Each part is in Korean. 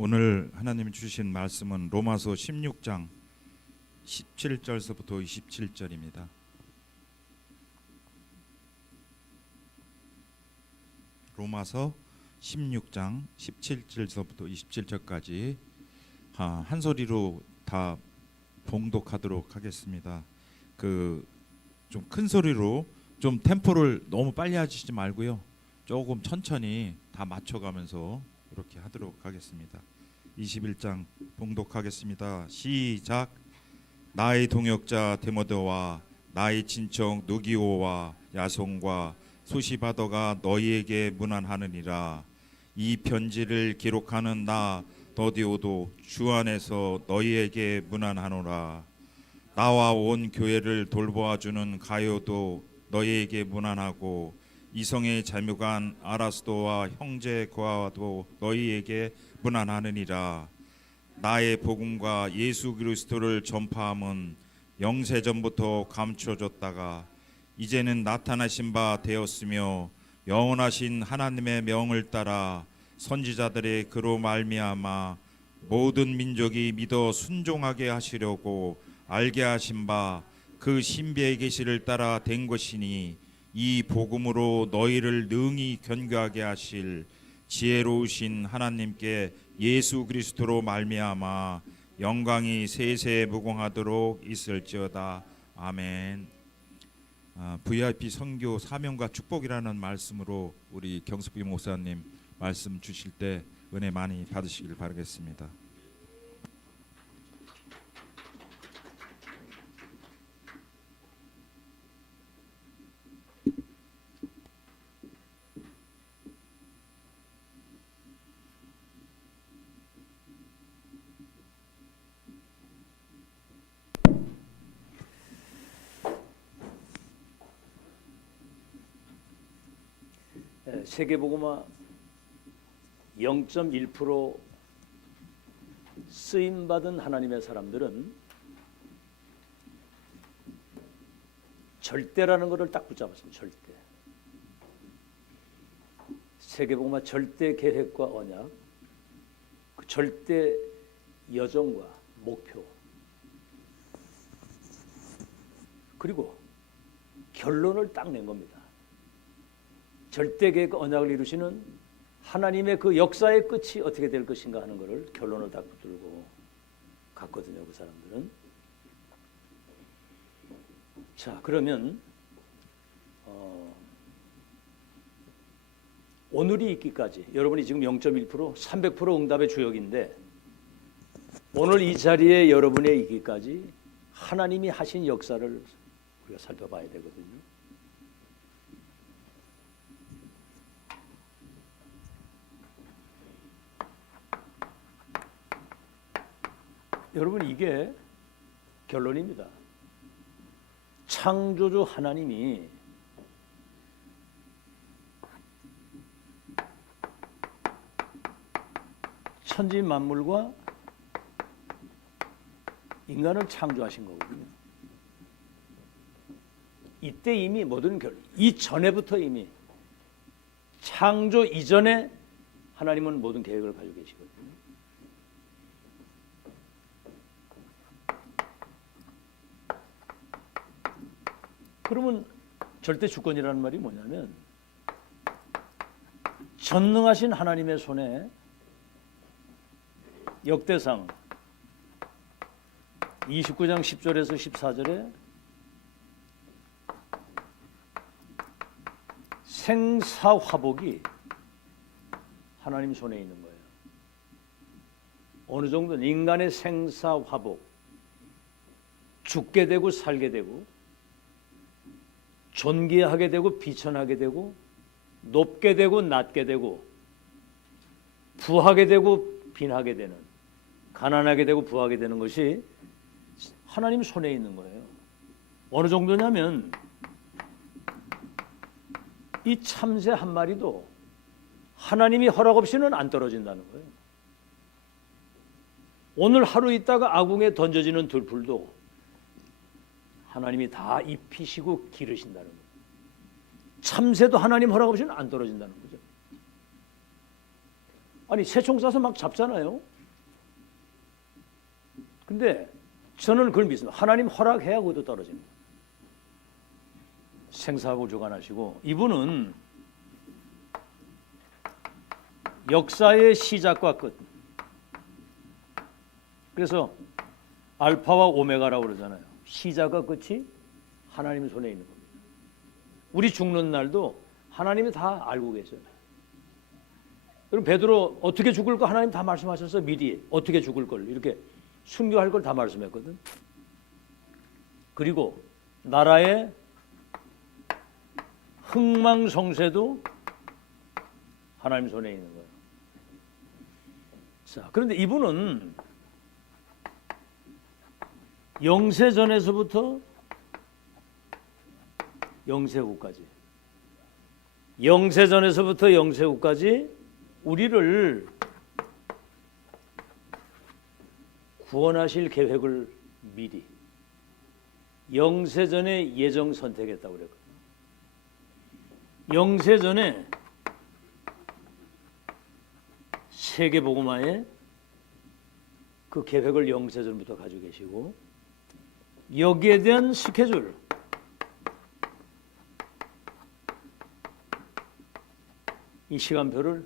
오늘 하나님이 주신 말씀은 로마서 16장 17절서부터 27절입니다. 로마서 16장 17절서부터 27절까지 한 소리로 다 봉독하도록 하겠습니다. 좀 큰 소리로, 좀 템포를 너무 빨리 하시지 말고요, 조금 천천히 다 맞춰가면서 이렇게 하도록 하겠습니다. 21장 봉독하겠습니다. 시작. 나의 동역자 데모데와 나의 친척 누기오와 야손과 소시바더가 너희에게 문안하느니라. 이 편지를 기록하는 나 더디오도 주 안에서 너희에게 문안하노라. 나와 온 교회를 돌보아주는 가요도 너희에게 문안하고, 이성의 자묘관 아라스도와 형제 고아도 너희에게 문안하느니라. 나의 복음과 예수 그리스도를 전파함은 영세전부터 감춰졌다가 이제는 나타나신 바 되었으며, 영원하신 하나님의 명을 따라 선지자들의 그로 말미암아 모든 민족이 믿어 순종하게 하시려고 알게 하신 바 그 신비의 계시를 따라 된 것이니, 이 복음으로 너희를 능히 견고하게 하실 지혜로우신 하나님께 예수 그리스도로 말미암아 영광이 세세 무궁하도록 있을지어다. 아멘. VIP 선교 사명과 축복이라는 말씀으로 우리 경숙비 목사님 말씀 주실 때 은혜 많이 받으시길 바라겠습니다. 세계복음화 0.1% 쓰임받은 하나님의 사람들은 절대라는 것을 딱 붙잡았습니다. 절대. 세계복음화 절대 계획과 언약, 그 절대 여정과 목표, 그리고 결론을 딱 낸 겁니다. 절대 계획 언약을 이루시는 하나님의 그 역사의 끝이 어떻게 될 것인가 하는 것을 결론을 딱 붙들고 갔거든요, 그 사람들은. 자, 그러면 오늘이 있기까지, 여러분이 지금 0.1%, 300% 응답의 주역인데, 오늘 이 자리에 여러분의 있기까지 하나님이 하신 역사를 우리가 살펴봐야 되거든요. 여러분, 이게 결론입니다. 창조주 하나님이 천지 만물과 인간을 창조하신 거거든요. 이때 이미 모든 이전에부터 이미 창조 이전에 하나님은 모든 계획을 가지고 계시거든요. 그러면 절대 주권이라는 말이 뭐냐면, 전능하신 하나님의 손에 역대상 29장 10절에서 14절에 생사화복이 하나님 손에 있는 거예요. 어느 정도는 인간의 생사화복, 죽게 되고 살게 되고, 존귀하게 되고 비천하게 되고, 높게 되고 낮게 되고, 부하게 되고 빈하게 되는, 가난하게 되고 부하게 되는 것이 하나님 손에 있는 거예요. 어느 정도냐면 이 참새 한 마리도 하나님이 허락 없이는 안 떨어진다는 거예요. 오늘 하루 있다가 아궁에 던져지는 들풀도 하나님이 다 입히시고 기르신다는 거예요. 참새도 하나님 허락 없이는 안 떨어진다는 거죠. 아니 새총 쏴서 막 잡잖아요. 근데 저는 그걸 믿습니다. 하나님 허락해야 그것도 떨어집니다. 생사하고 주관하시고 이분은 역사의 시작과 끝. 그래서 알파와 오메가라고 그러잖아요. 시작과 끝이 하나님 손에 있는 겁니다. 우리 죽는 날도 하나님이 다 알고 계세요. 그럼 베드로 어떻게 죽을 거 하나님 다 말씀하셔서 미리 어떻게 죽을 걸 이렇게 순교할 걸 다 말씀했거든. 그리고 나라의 흥망성쇠도 하나님 손에 있는 거예요. 자, 그런데 이분은 영세전에서부터 영세후까지, 영세전에서부터 영세후까지 우리를 구원하실 계획을 미리 영세전에 예정 선택했다고 그랬거든요. 영세전에 세계복음화에 그 계획을 영세전부터 가지고 계시고 여기에 대한 스케줄, 이 시간표를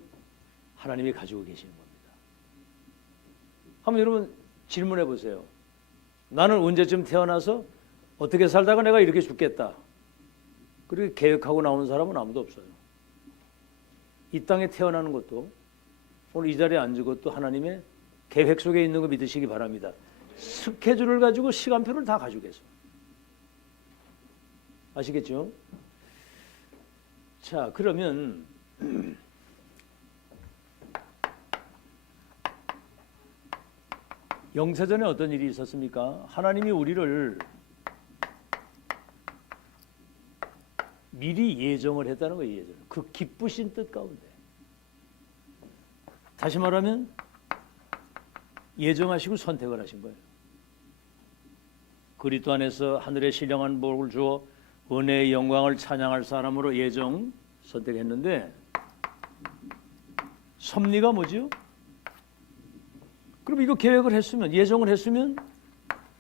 하나님이 가지고 계시는 겁니다. 한번 여러분 질문해 보세요. 나는 언제쯤 태어나서 어떻게 살다가 내가 이렇게 죽겠다. 그렇게 계획하고 나오는 사람은 아무도 없어요. 이 땅에 태어나는 것도 오늘 이 자리에 앉은 것도 하나님의 계획 속에 있는 거 믿으시기 바랍니다. 스케줄을 가지고 시간표를 다 가지고 계세요. 아시겠죠? 자, 그러면 영세전에 어떤 일이 있었습니까? 하나님이 우리를 미리 예정을 했다는 거예요. 예정. 그 기쁘신 뜻 가운데. 다시 말하면 예정하시고 선택을 하신 거예요. 그리스도 안에서 하늘의 신령한 복을 주어 은혜의 영광을 찬양할 사람으로 예정 선택했는데 섭리가 뭐지요? 그럼 이거 계획을 했으면, 예정을 했으면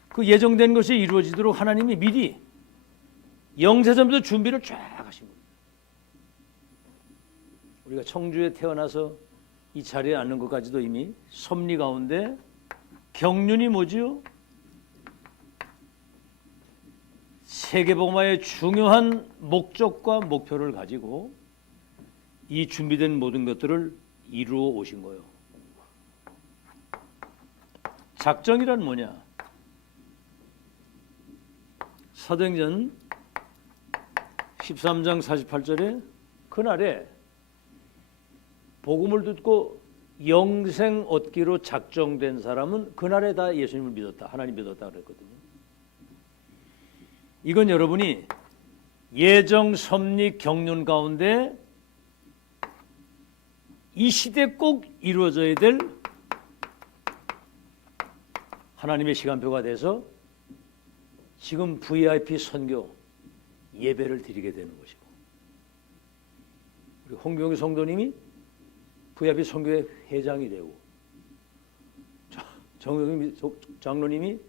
그 예정된 것이 이루어지도록 하나님이 미리 영세전부터 준비를 쫙 하신 겁니다. 우리가 청주에 태어나서 이 자리에 앉는 것까지도 이미 섭리 가운데 경륜이 뭐지요? 세계복음화의 중요한 목적과 목표를 가지고 이 준비된 모든 것들을 이루어 오신 거예요. 작정이란 뭐냐? 사도행전 13장 48절에 그날에 복음을 듣고 영생 얻기로 작정된 사람은 그날에 다 예수님을 믿었다. 하나님 믿었다 그랬거든요. 이건 여러분이 예정 섭리 경륜 가운데 이 시대에 꼭 이루어져야 될 하나님의 시간표가 돼서 지금 VIP 선교 예배를 드리게 되는 것이고 우리 홍경희 성도님이 VIP 선교회 회장이 되고 정영희 장로님이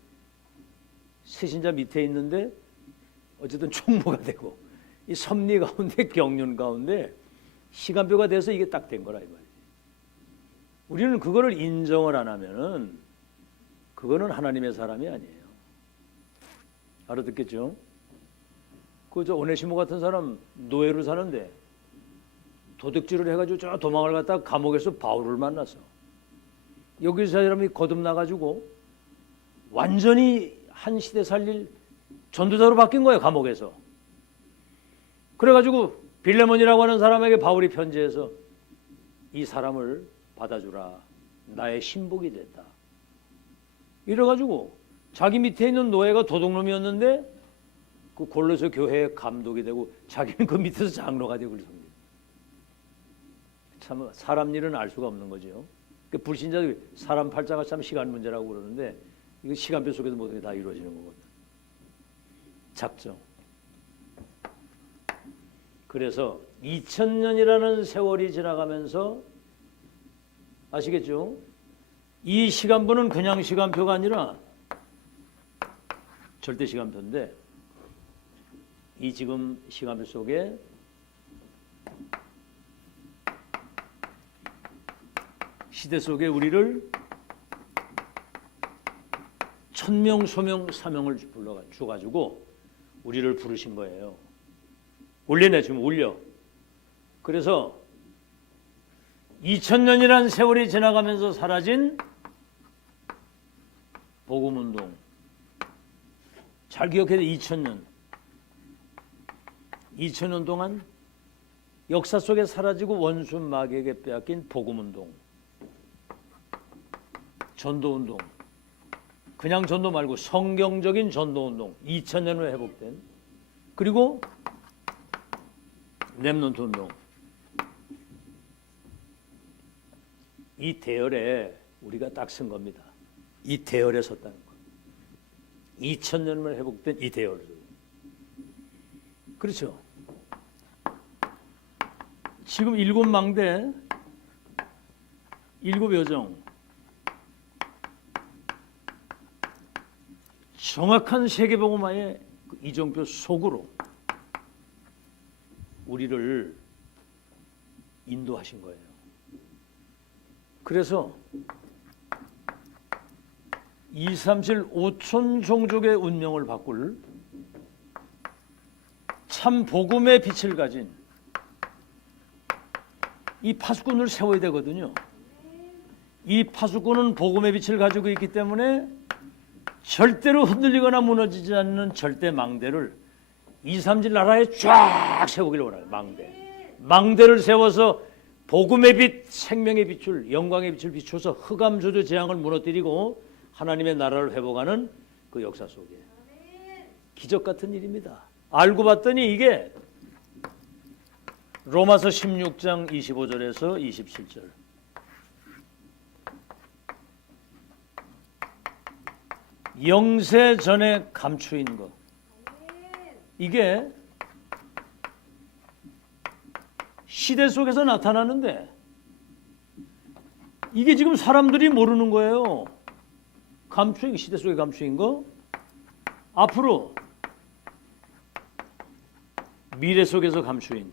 세신자 밑에 있는데 어쨌든 총무가 되고 이 섭리 가운데 경륜 가운데 시간표가 돼서 이게 딱 된 거라 이 말이지. 우리는 그거를 인정을 안 하면은 그거는 하나님의 사람이 아니에요. 알아듣겠죠? 저 오네시모 같은 사람 노예로 사는데 도둑질을 해가지고 저 도망을 갔다가 감옥에서 바울을 만나서 여기 사람이 거듭나가지고 완전히 한 시대 살릴 전도자로 바뀐 거예요. 감옥에서. 그래가지고 빌레몬이라고 하는 사람에게 바울이 편지해서 이 사람을 받아주라. 나의 신복이 됐다. 이래가지고 자기 밑에 있는 노예가 도둑놈이었는데 그 골로새 교회의 감독이 되고 자기는 그 밑에서 장로가 되고 그랬습니다. 참 사람 일은 알 수가 없는 거죠. 불신자들이 사람 팔자가 참 시간 문제라고 그러는데 이거 시간표 속에서 모든 게 다 이루어지는 거거든요. 작정. 그래서 2000년이라는 세월이 지나가면서 아시겠죠? 이 시간표는 그냥 시간표가 아니라 절대 시간표인데 이 지금 시간표 속에 시대 속에 우리를 천명, 소명, 사명을 줘가지고 우리를 부르신 거예요. 올려내 지금 올려. 그래서 2000년이라는 세월이 지나가면서 사라진 복음운동. 잘 기억해야 돼. 2000년. 2000년 동안 역사 속에 사라지고 원수 마귀에게 빼앗긴 복음운동. 전도운동. 그냥 전도 말고 성경적인 전도운동. 2000년 후에 회복된. 그리고 렘넌트 운동. 이 대열에 우리가 딱 쓴 겁니다. 이 대열에 섰다는 거. 2000년을 회복된 이 대열. 그렇죠. 지금 7망대, 7여정. 정확한 세계복음화의 이정표 속으로 우리를 인도하신 거예요. 그래서 237 5천 종족의 운명을 바꿀 참 복음의 빛을 가진 이 파수꾼을 세워야 되거든요. 이 파수꾼은 복음의 빛을 가지고 있기 때문에 절대로 흔들리거나 무너지지 않는 절대 망대를 237 나라에 쫙 세우기를 원해요. 망대를 세워서 복음의 빛, 생명의 빛을, 영광의 빛을 비춰서 흑암조조 재앙을 무너뜨리고 하나님의 나라를 회복하는 그 역사 속에 기적 같은 일입니다. 알고 봤더니 이게 로마서 16장 25절에서 27절. 영세 전에 감추인 것. 이게 시대 속에서 나타나는데 이게 지금 사람들이 모르는 거예요. 감추인, 시대 속에 감추인 거. 앞으로 미래 속에서 감추인.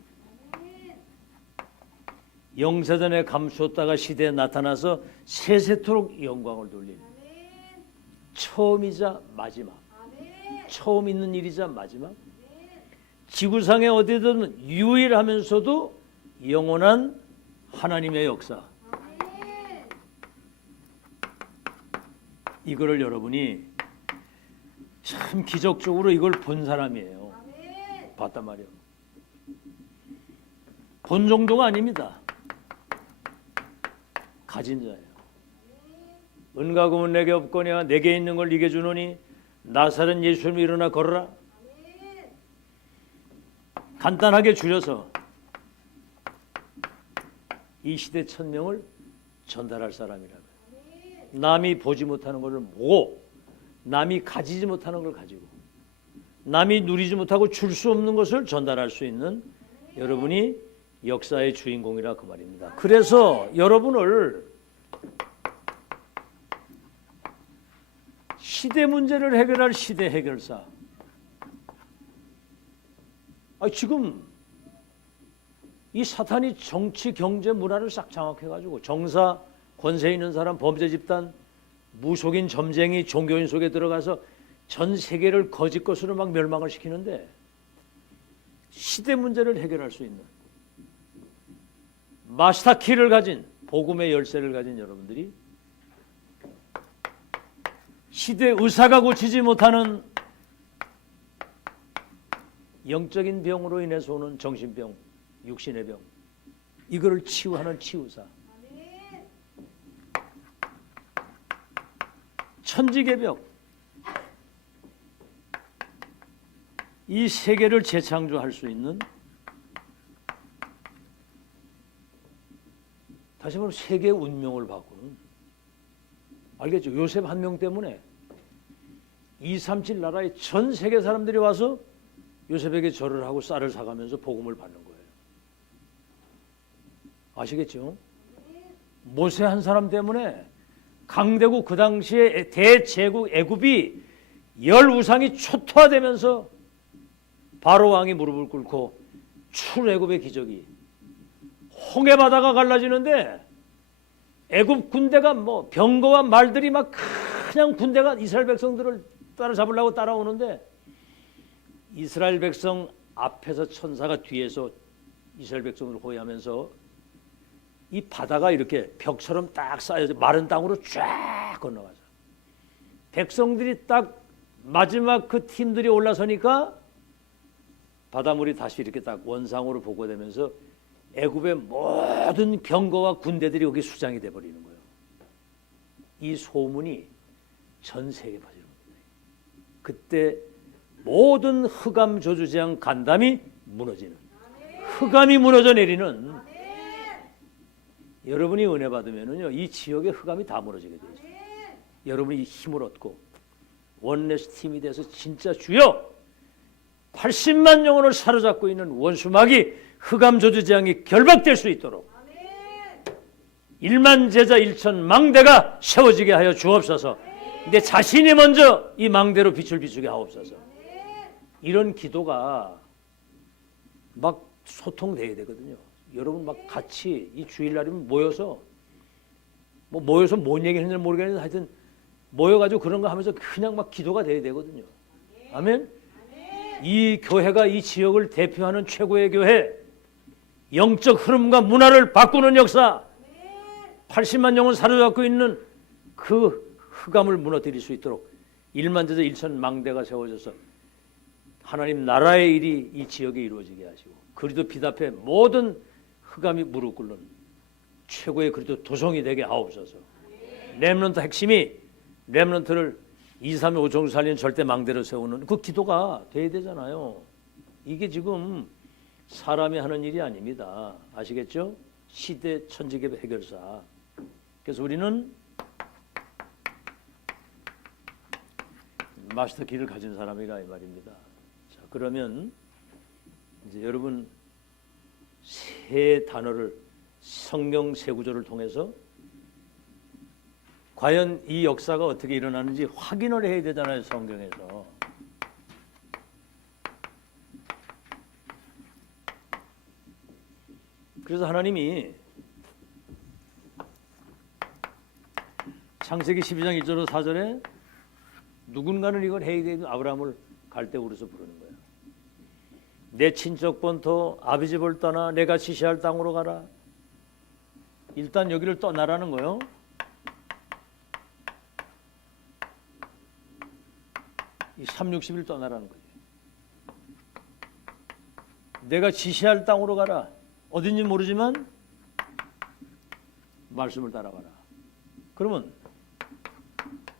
영세전에 감추었다가 시대에 나타나서 세세토록 영광을 돌린. 처음이자 마지막. 처음 있는 일이자 마지막. 지구상에 어디든 유일하면서도 영원한 하나님의 역사. 이거를 여러분이 참 기적적으로 이걸 본 사람이에요. 봤단 말이에요. 본 정도가 아닙니다. 가진 자예요. 은과 금은 내게 없거니와 내게 있는 걸 네게 주노니 나사렛 예수님 일어나 걸어라. 간단하게 줄여서 이 시대 천명을 전달할 사람이라고요. 남이 보지 못하는 것을 보고 남이 가지지 못하는 걸 가지고 남이 누리지 못하고 줄 수 없는 것을 전달할 수 있는 여러분이 역사의 주인공이라 그 말입니다. 그래서 여러분을 시대 문제를 해결할 시대 해결사. 지금 이 사탄이 정치, 경제, 문화를 싹 장악해가지고 정사, 권세 있는 사람, 범죄 집단, 무속인, 점쟁이, 종교인 속에 들어가서 전 세계를 거짓 것으로 막 멸망을 시키는데 시대 문제를 해결할 수 있는 마스터 키를 가진 복음의 열쇠를 가진 여러분들이 시대 의사가 고치지 못하는 영적인 병으로 인해서 오는 정신병, 육신의 병, 이거를 치유하는 치유사. 천지개벽. 이 세계를 재창조할 수 있는, 다시 말하면 세계의 운명을 바꾸는. 알겠죠? 요셉 한 명 때문에 237 나라의 전 세계 사람들이 와서 요셉에게 절을 하고 쌀을 사가면서 복음을 받는 거예요. 아시겠죠? 모세 한 사람 때문에 강대국 그 당시에 대제국 애굽이 열 우상이 초토화되면서 바로 왕이 무릎을 꿇고 출애굽의 기적이 홍해 바다가 갈라지는데 애굽 군대가 뭐 병거와 말들이 막 그냥 군대가 이스라엘 백성들을 따라잡으려고 따라오는데 이스라엘 백성 앞에서 천사가 뒤에서 이스라엘 백성을 호위하면서 이 바다가 이렇게 벽처럼 딱 쌓여서 마른 땅으로 쫙 건너가죠. 백성들이 딱 마지막 그 팀들이 올라서니까 바닷물이 다시 이렇게 딱 원상으로 복구되면서 애굽의 모든 병거와 군대들이 여기 수장이 돼버리는 거예요. 이 소문이 전 세계에 퍼지는 겁니다. 그때 모든 흑암 저주지향 간담이 무너지는, 흑암이 무너져 내리는, 여러분이 은혜 받으면은요 이 지역의 흑암이 다 무너지게 되죠. 여러분이 힘을 얻고 원내스 팀이 돼서 진짜 주여 80만 영혼을 사로잡고 있는 원수막이 흑암 저주지향이 결박될 수 있도록 1만 제자 1천 망대가 세워지게 하여 주옵소서. 내 자신이 먼저 이 망대로 빛을 비추게 하옵소서. 이런 기도가 막 소통돼야 되거든요. 여러분 막 같이 이 주일날이면 모여서 뭔 얘기했는지 모르겠는데 하여튼 모여가지고 그런 거 하면서 그냥 막 기도가 돼야 되거든요. 아멘. 이 교회가 이 지역을 대표하는 최고의 교회, 영적 흐름과 문화를 바꾸는 역사, 80만 영혼 사로잡고 있는 그 흑암을 무너뜨릴 수 있도록 1만 제자 1천 망대가 세워져서 하나님 나라의 일이 이 지역에 이루어지게 하시고 그리스도 빛 앞에 모든 흑암이 무릎 꿇는 최고의 그리스도 도성이 되게 하옵소서. 렘넌트 핵심이 렘넌트를 2, 3, 5 정도 살리는 절대 망대로 세우는 그 기도가 돼야 되잖아요. 이게 지금 사람이 하는 일이 아닙니다. 아시겠죠? 시대 천지개 해결사. 그래서 우리는 마스터 키를 가진 사람이라 이 말입니다. 자, 그러면 이제 여러분 세 단어를 성경 세 구조를 통해서 과연 이 역사가 어떻게 일어나는지 확인을 해야 되잖아요. 성경에서. 그래서 하나님이 창세기 12장 1절로 4절에 누군가는 이걸 해야 되는 아브라함을 갈대우르에서 부르는 거예요. 내 친척 본토 아비집을 떠나 내가 지시할 땅으로 가라. 일단 여기를 떠나라는 거예요. 이 360일 떠나라는 거예요. 내가 지시할 땅으로 가라. 어딘지 모르지만 말씀을 따라가라. 그러면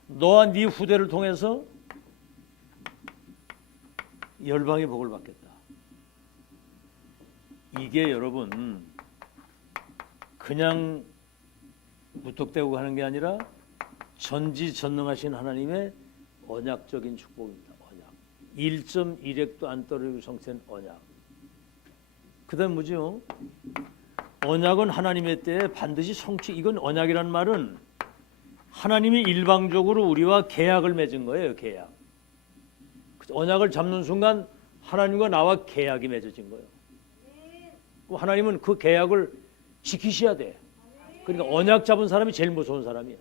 너와 네 후대를 통해서 열방의 복을 받겠다. 이게 여러분 그냥 무턱대고 하는 게 아니라 전지전능하신 하나님의 언약적인 축복입니다. 언약. 1.1핵도 안 떨어지고 성취된 언약. 그 다음 뭐죠? 언약은 하나님의 때에 반드시 성취. 이건 언약이란 말은 하나님이 일방적으로 우리와 계약을 맺은 거예요. 계약. 언약을 잡는 순간 하나님과 나와 계약이 맺어진 거예요. 하나님은 그 계약을 지키셔야 돼. 그러니까 언약 잡은 사람이 제일 무서운 사람이에요.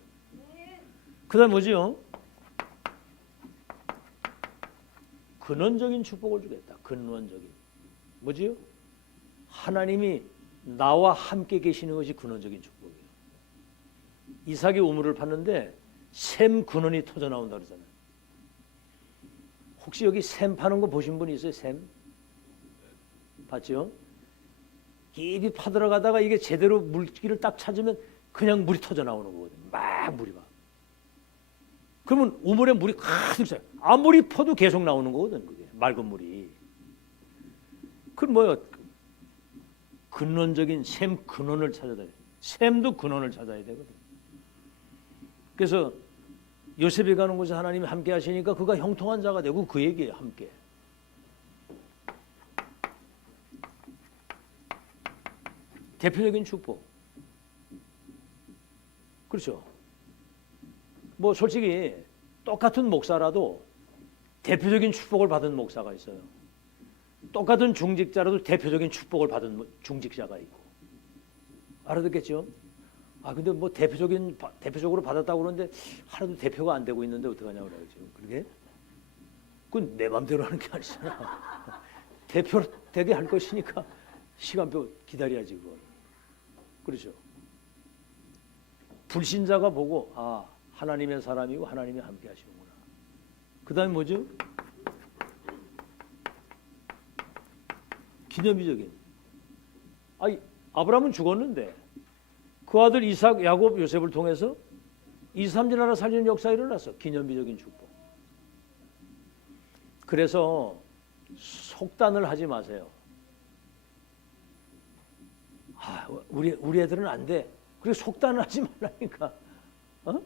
그 다음 뭐죠? 근원적인 축복을 주겠다. 근원적인. 뭐지요? 하나님이 나와 함께 계시는 것이 근원적인 축복이에요. 이삭이 우물을 팠는데 샘 근원이 터져 나온다 그러잖아요. 혹시 여기 샘 파는 거 보신 분 있어요? 샘? 봤죠? 깊이 파들어가다가 이게 제대로 물기를 딱 찾으면 그냥 물이 터져 나오는 거거든요. 막 물이 막. 그러면 우물에 물이 가득 차요. 아무리 퍼도 계속 나오는 거거든. 그게 맑은 물이. 그건 뭐예요? 근원적인 샘 근원을 찾아야 돼. 샘도 근원을 찾아야 되거든. 그래서 요셉이 가는 곳에 하나님이 함께 하시니까 그가 형통한 자가 되고 그 얘기예요. 함께. 대표적인 축복. 그렇죠. 뭐 솔직히 똑같은 목사라도 대표적인 축복을 받은 목사가 있어요. 똑같은 중직자라도 대표적인 축복을 받은 중직자가 있고. 알아듣겠죠? 아 근데 뭐 대표적으로 받았다고 그러는데 하나도 대표가 안 되고 있는데 어떡하냐고 그러죠. 그게 그건 내 맘대로 하는 게 아니잖아. 대표 되게 할 것이니까 시간표 기다려야지 그걸. 그렇죠. 불신자가 보고 아 하나님의 사람이고 하나님이 함께 하시는구나. 그 다음에 뭐죠? 기념비적인. 아니 아브라함은 죽었는데 그 아들 이삭, 야곱, 요셉을 통해서 2, 3년 하나 살리는 역사가 일어났어. 기념비적인 축복. 그래서 속단을 하지 마세요. 아, 우리 애들은 안 돼. 그리고 속단을 하지 말라니까. 어?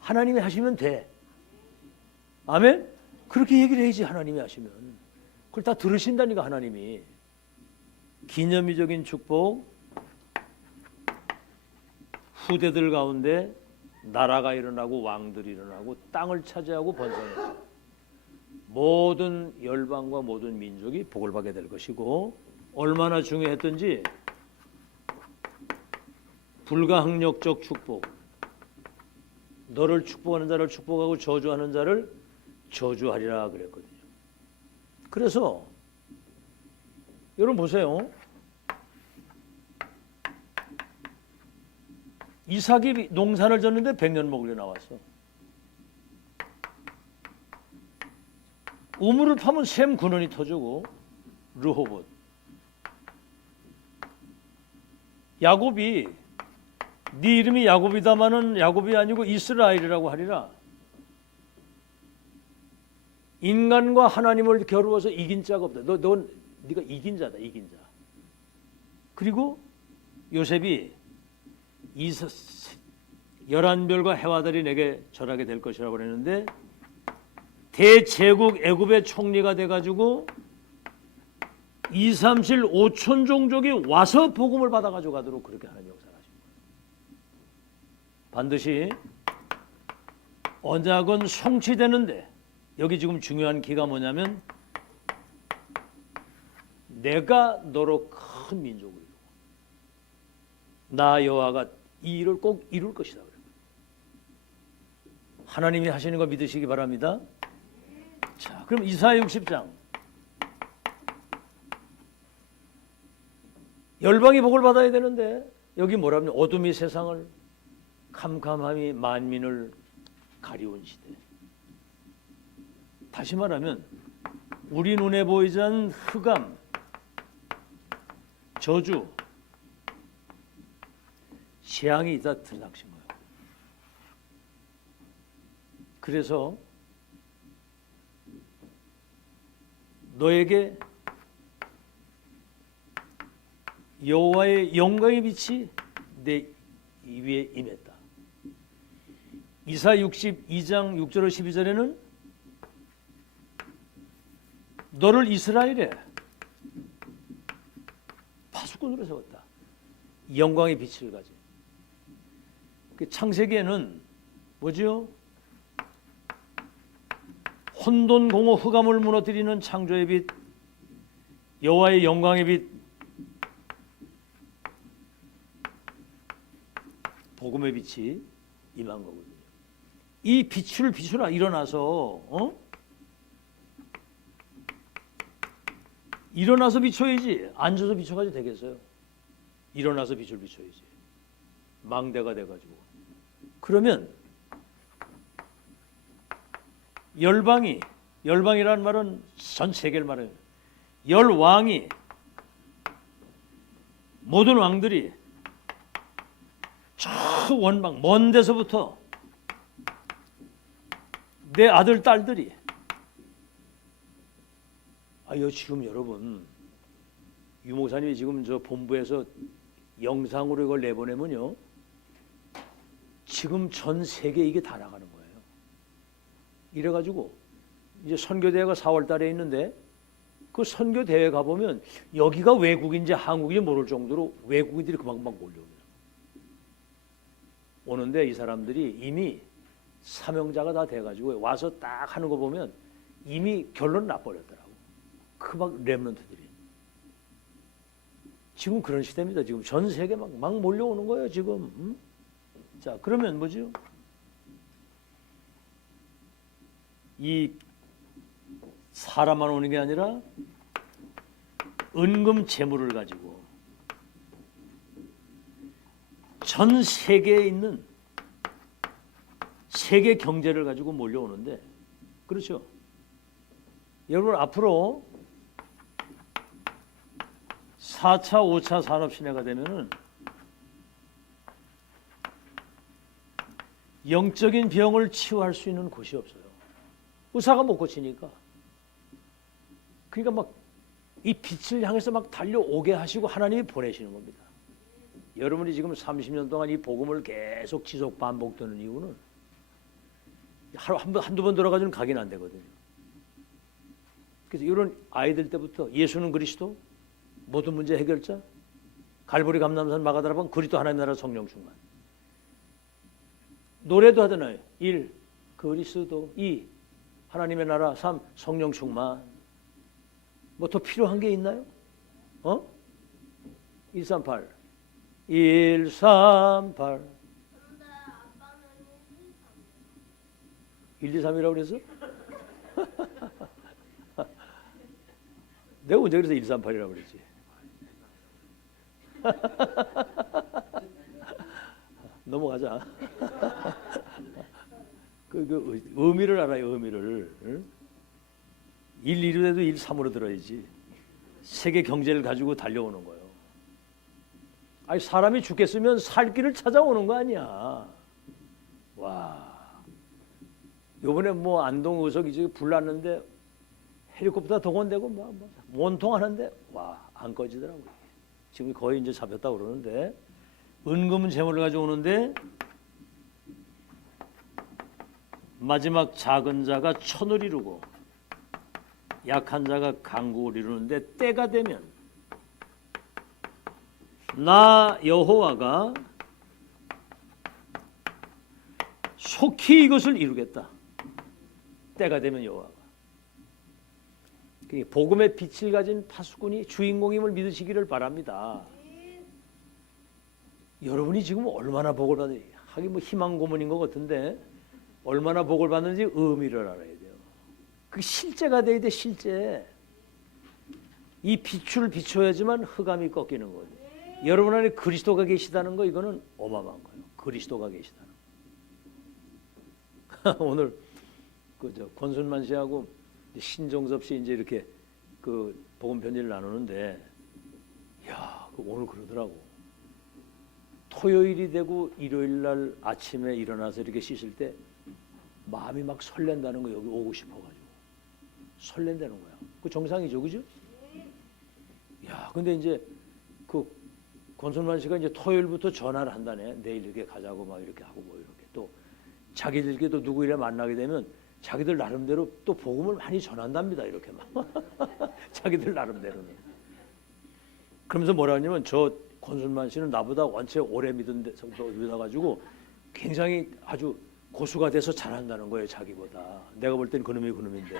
하나님이 하시면 돼. 아멘? 그렇게 얘기를 해야지 하나님이 하시면. 그걸 다 들으신다니까 하나님이. 기념비적인 축복. 후대들 가운데 나라가 일어나고 왕들이 일어나고 땅을 차지하고 번성해서 모든 열방과 모든 민족이 복을 받게 될 것이고 얼마나 중요했던지 불가항력적 축복. 너를 축복하는 자를 축복하고 저주하는 자를 저주하리라 그랬거든요. 그래서 여러분 보세요. 이삭이 농산을 졌는데 100년 먹으려 나왔어. 우물을 파면 샘 근원이 터지고 르호봇. 야곱이 네 이름이 야곱이다마는 야곱이 아니고 이스라엘이라고 하리라. 인간과 하나님을 겨루어서 이긴 자가 없다. 네가 이긴 자다. 이긴 자. 그리고 요셉이 11별과 해와들이 내게 절하게 될 것이라고 그랬는데 대제국 애굽의 총리가 돼가지고 2, 3, 7, 5천 종족이 와서 복음을 받아가지고 가도록 그렇게 하나님 역사를 하신 거예요. 반드시 언약은 성취되는데 여기 지금 중요한 기가 뭐냐면 내가 너로 큰 민족을 이루고 나 여호와가 이 일을 꼭 이룰 것이다. 하나님이 하시는 거 믿으시기 바랍니다. 자, 그럼 이사야 60장 열방이 복을 받아야 되는데 여기 뭐라면 어둠이 세상을 캄캄함이 만민을 가리운 시대. 다시 말하면 우리 눈에 보이지 않는 흑암, 저주, 재앙이 다 들이닥친 거예요. 그래서 너에게 여호와의 영광의 빛이 내 위에 임했다. 이사 62장 6절로 12절에는 너를 이스라엘에 파수꾼으로 세웠다. 영광의 빛을 가진. 창세기에는 뭐죠? 혼돈 공허 흑암을 무너뜨리는 창조의 빛, 여호와의 영광의 빛, 복음의 빛이 임한 거거든요. 이 빛을 비추라. 일어나서 일어나서 비춰야지. 앉아서 비춰가지고 되겠어요? 일어나서 빛을 비춰야지. 망대가 돼가지고. 그러면 열방이라는 말은 전 세계를 말해요. 열왕이 모든 왕들이 저 원방 먼 데서부터 내 아들 딸들이 지금 여러분 유목사님이 지금 저 본부에서 영상으로 이걸 내보내면요 지금 전 세계 이게 다 나가는 거예요. 이래가지고 이제 선교대회가 4월 달에 있는데 그 선교대회 가보면 여기가 외국인지 한국인지 모를 정도로 외국인들이 그만큼 몰려옵니다. 오는데 이 사람들이 이미 사명자가 다 돼가지고 와서 딱 하는 거 보면 이미 결론 나버렸더라고. 그 막 렘넌트들이. 지금 그런 시대입니다. 지금 전 세계 막 몰려오는 거예요. 지금. 자, 그러면 뭐죠? 이 사람만 오는 게 아니라 은금 재물을 가지고 전 세계에 있는 세계 경제를 가지고 몰려오는데, 그렇죠? 여러분 앞으로 4차, 5차 산업신해가 되면은 영적인 병을 치유할 수 있는 곳이 없어요. 의사가 못 고치니까. 그러니까 막 이 빛을 향해서 막 달려오게 하시고 하나님이 보내시는 겁니다. 여러분이 지금 30년 동안 이 복음을 계속 지속 반복되는 이유는 하루 한두 번 돌아가지는 각인 안 되거든요. 그래서 이런 아이들 때부터 예수는 그리스도, 모든 문제 해결자, 갈보리 감람산 마가다라방 그리스도 하나님 나라 성령 충만. 노래도 하잖아요. 1. 그리스도, 2. 하나님의 나라, 3. 성령 충만. 뭐 더 필요한 게 있나요? 138. 138. 1, 2, 3이라고 그랬어? 내가 언제 그래서 138이라고 그랬지? 넘어가자. 그 의미를 알아요. 의미를. 응? 1, 2로 해도 1, 3으로 들어야지. 세계 경제를 가지고 달려오는 거예요. 아니 사람이 죽겠으면 살 길을 찾아오는 거 아니야. 와. 요번에 뭐 안동 의석 이제 불 났는데 헬리콥터 동원되고 뭐 원통하는데 와, 안 꺼지더라고요. 지금 거의 이제 잡혔다고 그러는데, 은금은 재물을 가지고 오는데 마지막 작은 자가 천을 이루고 약한 자가 강국을 이루는데, 때가 되면 나 여호와가 속히 이것을 이루겠다. 때가 되면 여호와가. 복음의 빛을 가진 파수꾼이 주인공임을 믿으시기를 바랍니다. 여러분이 지금 얼마나 복을 받는지, 하긴 뭐 희망 고문인 것 같은데 얼마나 복을 받는지 의미를 알아야 돼요. 그 실제가 돼야 돼. 실제. 이 빛을 비춰야지만 흑암이 꺾이는 거예요. 여러분 안에 그리스도가 계시다는 거, 이거는 어마어마한 거예요. 그리스도가 계시다는 거. 오늘 그저 권순만 씨하고 신종섭 씨 이제 이렇게 그 복음 편지를 나누는데, 야, 오늘 그러더라고. 토요일이 되고 일요일 날 아침에 일어나서 이렇게 씻을 때 마음이 막 설렌다는 거, 여기 오고 싶어가지고 설렌다는 거야. 그 정상이죠, 그죠? 야, 근데 이제 그 권순만 씨가 이제 토요일부터 전화를 한다네. 내일 이렇게 가자고 막 이렇게 하고 뭐 이렇게 또 자기들끼리도 누구이라 만나게 되면 자기들 나름대로 또 복음을 많이 전한답니다. 이렇게 막 자기들 나름대로는. 그러면서 뭐라 하냐면, 저 권순만 씨는 나보다 원체 오래 믿어가지고 굉장히 아주 고수가 돼서 잘한다는 거예요. 자기보다. 내가 볼 땐 그놈이 그놈인데.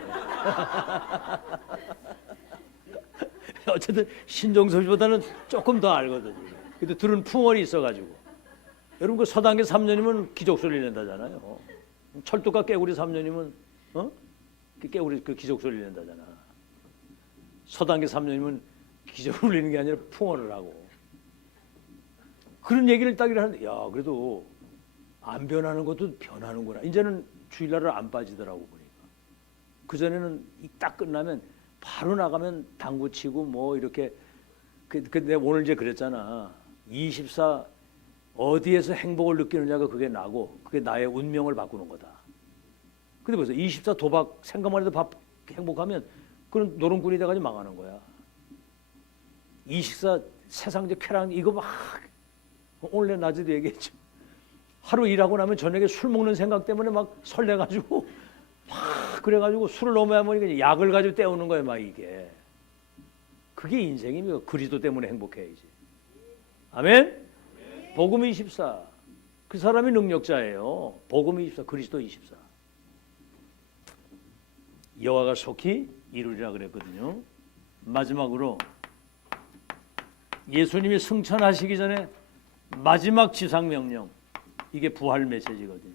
어쨌든 신종섭 씨보다는 조금 더 알거든요. 근데 들은 풍월이 있어가지고. 여러분 그 서당계 3년이면 기적소리 낸다잖아요. 철도가 깨구리 3년이면 깨구리 그 기적소리 낸다잖아. 서당계 3년이면 기적을 내는 게 아니라 풍월을 하고. 그런 얘기를 딱 하는데, 야, 그래도 안 변하는 것도 변하는구나. 이제는 주일날을 안 빠지더라고 보니까. 그전에는 딱 끝나면 바로 나가면 당구 치고 뭐 이렇게. 근데 오늘 이제 그랬잖아. 24 어디에서 행복을 느끼느냐가 그게 나고, 그게 나의 운명을 바꾸는 거다. 근데 벌써 24 도박 생각만 해도 행복하면 그런 노름꾼이 돼가지고 망하는 거야. 24 세상적 쾌락, 이거 막 오늘 낮에도 얘기했죠. 하루 일하고 나면 저녁에 술 먹는 생각 때문에 막 설레가지고 막 그래가지고 술을 너무 하면 약을 가지고 때우는 거예요. 막 이게. 그게 인생입니다. 그리스도 때문에 행복해야지. 아멘? 복음 24. 그 사람이 능력자예요. 복음 24, 그리스도 24. 여호와가 속히 이루리라 그랬거든요. 마지막으로 예수님이 승천하시기 전에 마지막 지상 명령, 이게 부활 메시지거든요.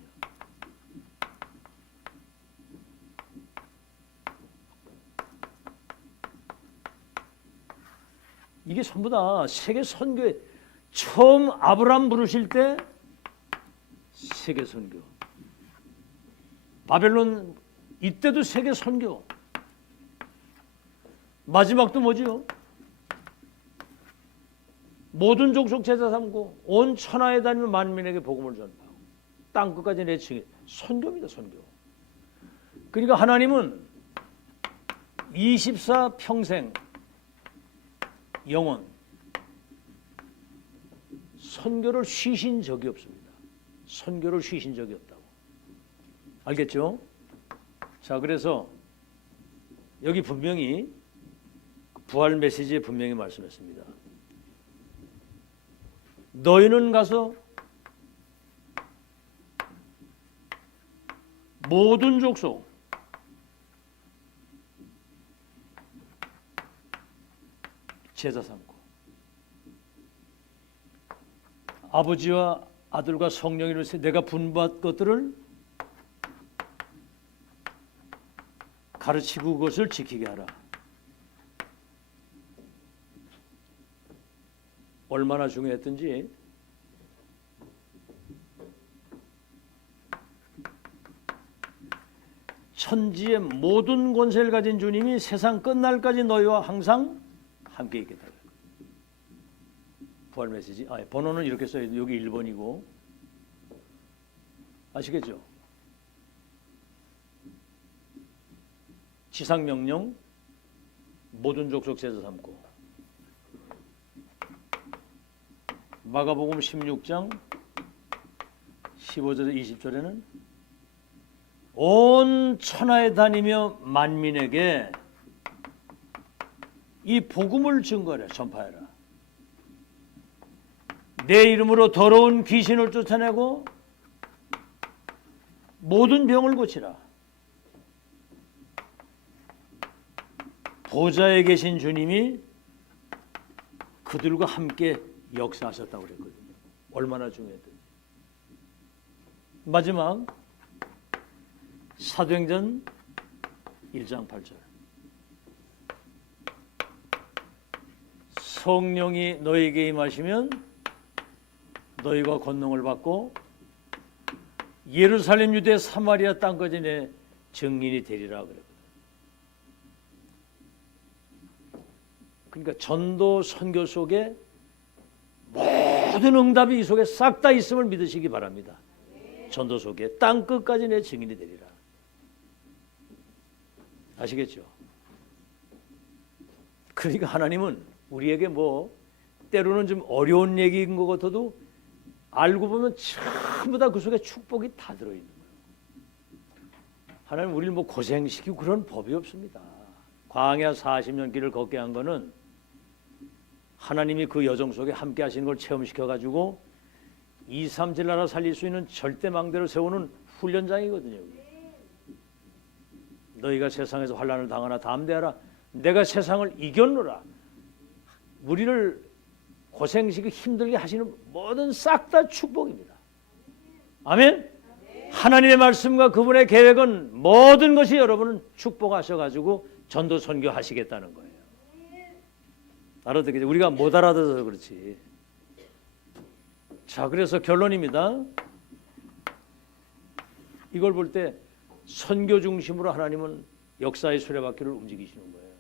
이게 전부 다 세계 선교에 처음 아브라함 부르실 때 세계 선교, 바벨론 이때도 세계 선교, 마지막도 뭐지요? 모든 족속 제자 삼고 온 천하에 다니는 만민에게 복음을 전파하고 땅 끝까지 내치기, 선교입니다. 선교. 그러니까 하나님은 24 평생 영원 선교를 쉬신 적이 없습니다. 선교를 쉬신 적이 없다고. 알겠죠? 자, 그래서 여기 분명히 부활 메시지에 분명히 말씀했습니다. 너희는 가서 모든 족속 제자 삼고 아버지와 아들과 성령으로 내가 분부한 것들을 가르치고 그것을 지키게 하라. 얼마나 중요했던지 천지의 모든 권세를 가진 주님이 세상 끝날까지 너희와 항상 함께 있겠다. 부활 메시지. 번호는 이렇게 써요. 여기 1번이고. 아시겠죠? 지상 명령 모든 족속 제자 삼고. 마가복음 16장 15절에 20절에는 온 천하에 다니며 만민에게 이 복음을 증거하라, 전파하라. 내 이름으로 더러운 귀신을 쫓아내고 모든 병을 고치라. 보좌에 계신 주님이 그들과 함께 역사하셨다고 그랬거든요. 얼마나 중요했던지. 마지막 사도행전 1장 8절. 성령이 너에게 임하시면 너희가 권능을 받고 예루살렘, 유대, 사마리아 땅까지 내 증인이 되리라 그랬거든. 그러니까 전도 선교 속에 모든 응답이 이 속에 싹 다 있음을 믿으시기 바랍니다. 전도 속에 땅 끝까지 내 증인이 되리라. 아시겠죠? 그러니까 하나님은 우리에게 때로는 좀 어려운 얘기인 것 같아도 알고 보면 전부 다 그 속에 축복이 다 들어있는 거예요. 하나님 우리를 고생시키고 그런 법이 없습니다. 광야 40년 길을 걷게 한 거는 하나님이 그 여정 속에 함께 하시는 걸 체험시켜가지고 2, 3질 나라 살릴 수 있는 절대망대를 세우는 훈련장이거든요. 너희가 세상에서 환난을 당하나 담대하라. 내가 세상을 이겼노라. 우리를 고생시키고 힘들게 하시는 모든 싹 다 축복입니다. 아멘? 하나님의 말씀과 그분의 계획은 모든 것이 여러분은 축복하셔가지고 전도 선교하시겠다는 거예요. 알아듣겠죠? 우리가 못 알아들어서 그렇지. 자, 그래서 결론입니다. 이걸 볼 때 선교 중심으로 하나님은 역사의 수레바퀴를 움직이시는 거예요.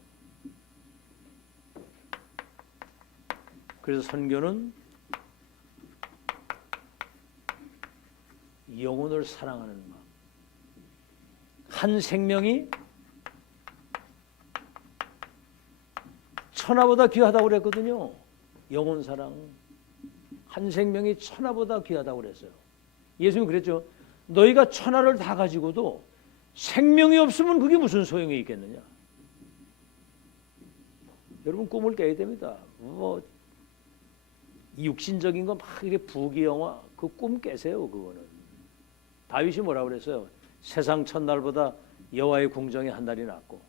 그래서 선교는 영혼을 사랑하는 마음. 한 생명이 천하보다 귀하다고 그랬거든요. 영혼 사랑. 한 생명이 천하보다 귀하다고 그랬어요. 예수님 그랬죠. 너희가 천하를 다 가지고도 생명이 없으면 그게 무슨 소용이 있겠느냐. 여러분 꿈을 깨야 됩니다. 육신적인 거 막 이렇게 부귀영화 그 꿈 깨세요. 그거는 다윗이 뭐라 그랬어요? 세상 첫날보다 여호와의 궁정에 한 날이 낫고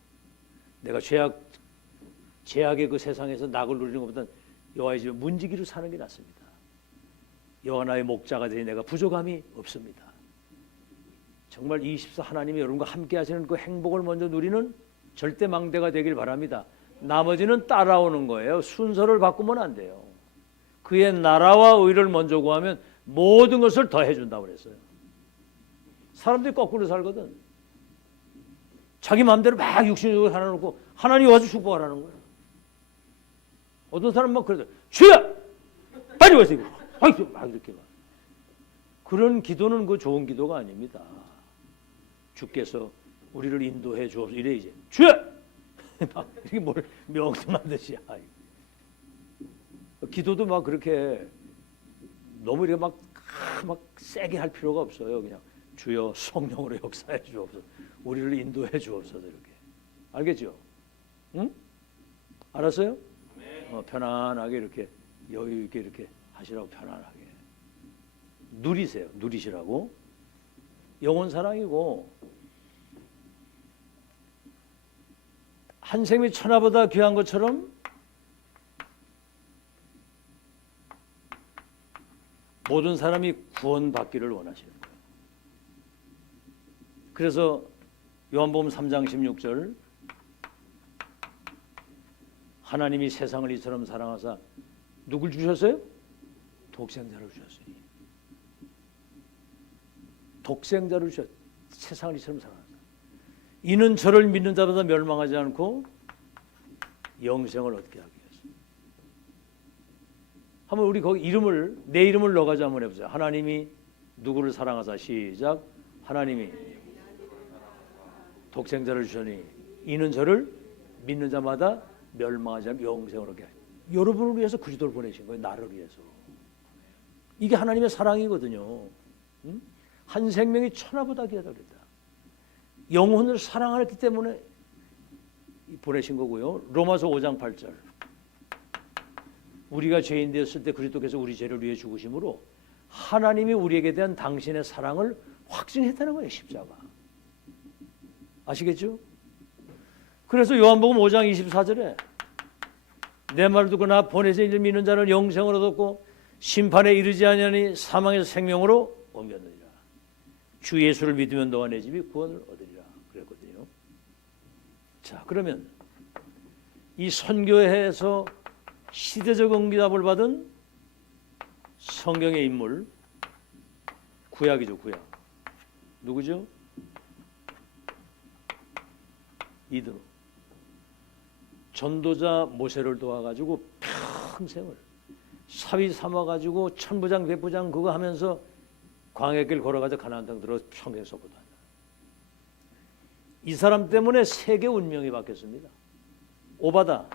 내가 죄악의 그 세상에서 낙을 누리는 것보다 여호와의 집에 문지기로 사는 게 낫습니다. 여호와 나의 목자가 되니 내가 부족함이 없습니다. 정말 24 하나님이 여러분과 함께 하시는 그 행복을 먼저 누리는 절대 망대가 되길 바랍니다. 나머지는 따라오는 거예요. 순서를 바꾸면 안 돼요. 그의 나라와 의를 먼저 구하면 모든 것을 더 해준다고 그랬어요. 사람들이 거꾸로 살거든. 자기 마음대로 막 육신적으로 살아놓고 하나님 와서 축복하라는 거예요. 어떤 사람은 막 그러죠. 주여! 빨리 와서 이거. 막 이렇게 막. 그런 기도는 그 좋은 기도가 아닙니다. 주께서 우리를 인도해 주옵소서. 이래 이제. 주여! 막 이렇게 뭘 명령하듯이. 기도도 막 그렇게 너무 이렇게 막 세게 할 필요가 없어요. 그냥 주여 성령으로 역사해 주옵소서. 우리를 인도해 주옵소서. 이렇게. 알겠죠? 응? 알았어요? 편안하게 이렇게 여유 있게 이렇게 하시라고 편안하게. 누리세요. 누리시라고. 영혼 사랑이고 한 생명이 천하보다 귀한 것처럼 모든 사람이 구원받기를 원하시는 거예요. 그래서 요한복음 3장 16절 하나님이 세상을 이처럼 사랑하사 누굴 주셨어요? 독생자를 주셨으니. 독생자를 주셨. 세상을 이처럼 사랑하사 이는 저를 믿는 자보다 멸망하지 않고 영생을 얻게 하기 위해서. 한번 우리 거기 내 이름을 넣어가지고 한번 해보세요. 하나님이 누구를 사랑하사 시작. 하나님이 독생자를 주셨으니 이는 저를 믿는 자마다 멸망하지 않고 영생을 얻게 하기. 여러분을 위해서 그리스도를 보내신 거예요. 나를 위해서. 이게 하나님의 사랑이거든요. 한 생명이 천하보다 귀하다 그랬다. 영혼을 사랑하기 때문에 보내신 거고요. 로마서 5장 8절 우리가 죄인 되었을 때 그리스도께서 우리 죄를 위해 죽으심으로 하나님이 우리에게 대한 당신의 사랑을 확증했다는 거예요. 십자가. 아시겠죠? 그래서 요한복음 5장 24절에 내 말을 듣고 나 보내신 이를 믿는 자는 영생을 얻었고 심판에 이르지 아니하니 사망에서 생명으로 옮겼느니라. 주 예수를 믿으면 너와 내 집이 구원을 얻으리라 그랬거든요. 자, 그러면 이 선교회에서 시대적 응답을 받은 성경의 인물 구약이죠. 구약. 누구죠? 이드로. 전도자 모세를 도와가지고 평생을 사위 삼아가지고 천부장 백부장 그거 하면서 광야길 걸어가서 가나안 땅 들어 평생 서보다. 이 사람 때문에 세계 운명이 바뀌었습니다. 오바다,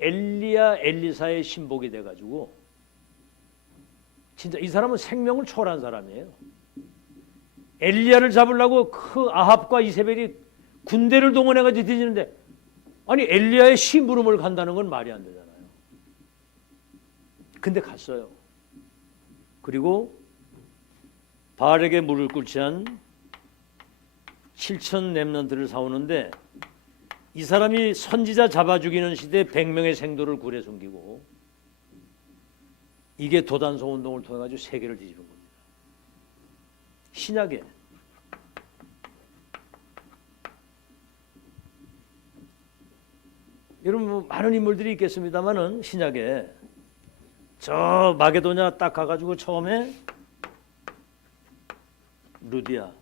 엘리야 엘리사의 신복이 돼가지고 진짜 이 사람은 생명을 초월한 사람이에요. 엘리야를 잡으려고 그 아합과 이세벨이 군대를 동원해가지고 뒤지는데 아니 엘리야의 심부름을 간다는 건 말이 안 되잖아요. 근데 갔어요. 그리고 바알에게 물을 꿇지 한 7천 렘넌트를 사오는데 이 사람이 선지자 잡아 죽이는 시대에 100명의 생도를 굴에 숨기고 이게 도단성 운동을 통해 가지고 세계를 뒤집은 겁니다. 신약에 여러분 뭐 많은 인물들이 있겠습니다만은 신약에 저 마게도냐 딱 가가지고 처음에 루디아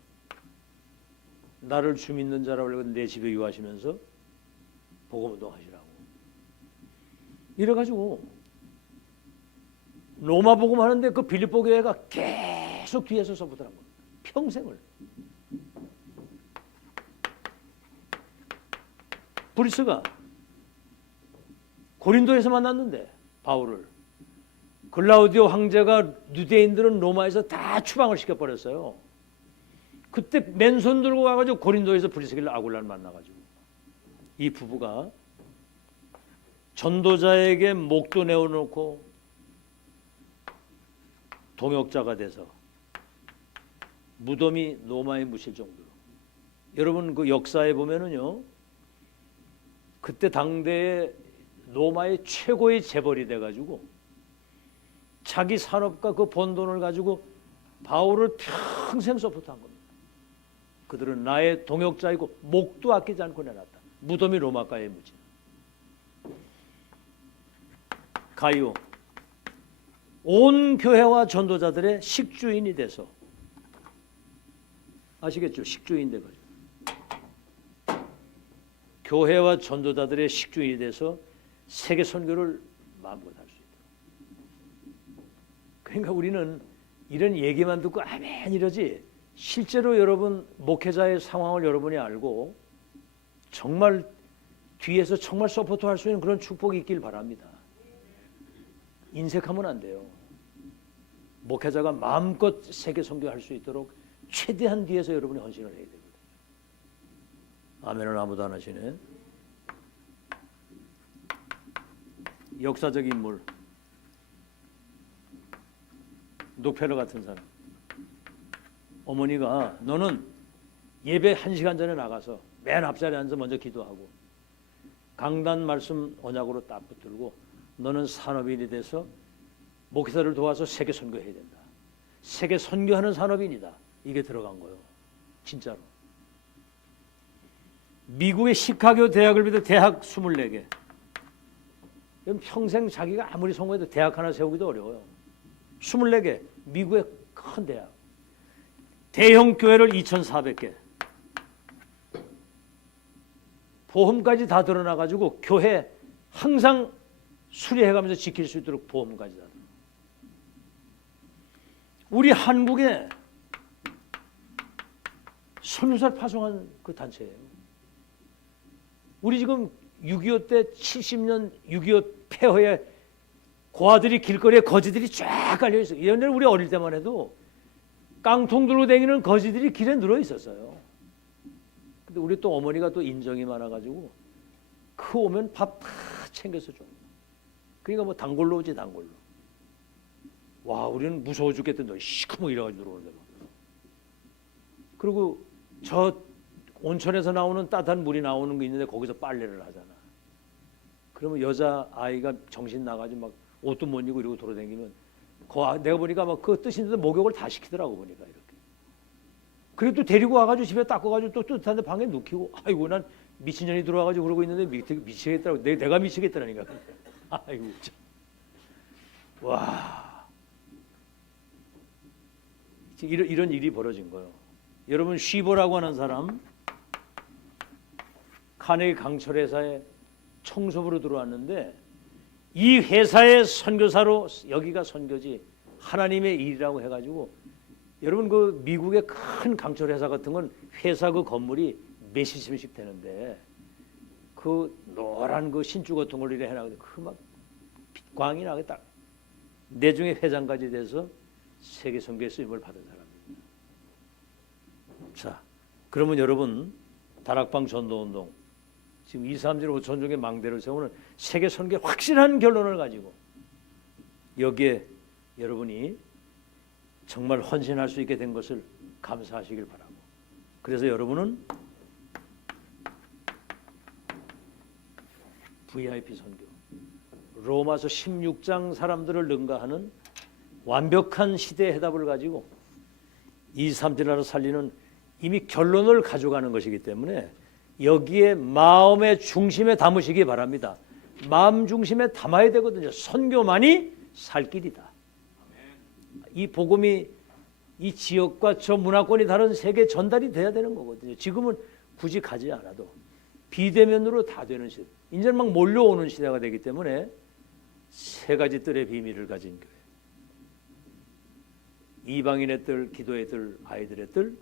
나를 주 믿는 자라고 그러고 내 집에 유하시면서 복음 운동하시라고 이래가지고 로마 복음 하는데 그 빌립보 교회가 계속 뒤에서 서보더라고. 평생을. 브리스가 고린도에서 만났는데 바울을 글라우디오 황제가 유대인들은 로마에서 다 추방을 시켜버렸어요. 그때 맨손 들고 가가지고 고린도에서 브리스길라 아굴라를 만나가지고 이 부부가 전도자에게 목도 내어놓고 동역자가 돼서 무덤이 로마에 묻힐 정도로. 여러분 그 역사에 보면은요, 그때 당대에 로마의 최고의 재벌이 돼가지고 자기 산업과 그 번 돈을 가지고 바울을 평생 서포트한 겁니다. 그들은 나의 동역자이고 목도 아끼지 않고 내놨다. 무덤이 로마가에 묻힌. 가이오, 온 교회와 전도자들의 식주인이 돼서, 아시겠죠? 식주인 돼가지고 교회와 전도자들의 식주인이 돼서 세계 선교를 마음껏 할 수 있다. 그러니까 우리는 이런 얘기만 듣고 아멘 이러지, 실제로 여러분 목회자의 상황을 여러분이 알고 정말 뒤에서 정말 서포트할 수 있는 그런 축복이 있길 바랍니다. 인색하면 안 돼요. 목회자가 마음껏 세계 선교할 수 있도록 최대한 뒤에서 여러분이 헌신을 해야 되거든요. 아멘을 아무도 안 하시네. 역사적 인물, 녹페러 같은 사람. 어머니가 너는 예배 1시간 전에 나가서 맨 앞자리에 앉아서 먼저 기도하고 강단 말씀 언약으로 딱 붙들고 너는 산업인이 돼서 목회자를 도와서 세계 선교해야 된다. 세계 선교하는 산업인이다. 이게 들어간 거예요. 진짜로. 미국의 시카고 대학을 비롯해 대학 24개. 평생 자기가 아무리 성공해도 대학 하나 세우기도 어려워요. 24개. 미국의 큰 대학. 대형 교회를 2,400개. 보험까지 다 드러나가지고 교회 항상 수리해가면서 지킬 수 있도록 보험까지 다. 우리 한국에 선교사를 파송한 그 단체예요. 우리 지금 6.25 때 70년 6.25 폐허에 고아들이 길거리에 거지들이 쫙 깔려 있어요. 옛날에 우리 어릴 때만 해도 깡통 들고 다니는 거지들이 길에 늘어 있었어요. 근데 우리 또 어머니가 또 인정이 많아가지고 그 오면 밥 다 챙겨서 줘. 그러니까 뭐 단골로 오지 단골로. 와, 우리는 무서워 죽겠던데 시커멓 이래가지고 들어오는데 막. 그리고 저 온천에서 나오는 따뜻한 물이 나오는 게 있는데 거기서 빨래를 하잖아. 그러면 여자 아이가 정신 나가지고 막 옷도 못 입고 이러고 돌아다니면 내가 보니까 막 그 뜻인데도 목욕을 다 시키더라고 보니까 이렇게. 그리고 또 데리고 와가지고 집에 닦아가지고 또 뜨뜻한데 방에 눕히고, 아이고 난 미친년이 들어와가지고 그러고 있는데 미치겠더라고. 내가 미치겠더라니까. 아이고 참. 와. 이런 일이 벌어진 거예요. 여러분 쉬보라고 하는 사람 카네기 강철 회사에 청소부로 들어왔는데 이 회사의 선교사로 여기가 선교지 하나님의 일이라고 해가지고 여러분 그 미국의 큰 강철 회사 같은 건 회사 그 건물이 몇십 층씩 되는데 그 노란 그 신주 같은 걸 이래 해놔 그 막 빛광이 나게 딱 내중에 회장까지 돼서 세계 선교의 쓰임을 받은 사람입니다. 자, 그러면 여러분 다락방 전도운동 지금 2, 3, 5 전종의 망대를 세우는 세계 선교의 확실한 결론을 가지고 여기에 여러분이 정말 헌신할 수 있게 된 것을 감사하시길 바라고, 그래서 여러분은 VIP 선교 로마서 16장 사람들을 능가하는 완벽한 시대의 해답을 가지고 2, 3, 7나라 살리는 이미 결론을 가져가는 것이기 때문에 여기에 마음의 중심에 담으시기 바랍니다. 마음 중심에 담아야 되거든요. 선교만이 살 길이다. 이 복음이 이 지역과 저 문화권이 다른 세계 전달이 돼야 되는 거거든요. 지금은 굳이 가지 않아도 비대면으로 다 되는 시대. 이제는 막 몰려오는 시대가 되기 때문에 세 가지 뜰의 비밀을 가진 교회. 이방인의 뜰, 기도의 뜰, 아이들의 뜰,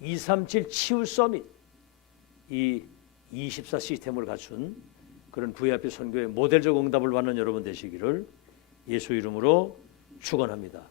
237 치유 서밋, 이 24 시스템을 갖춘 그런 VIP 선교의 모델적 응답을 받는 여러분 되시기를 예수 이름으로 축원합니다.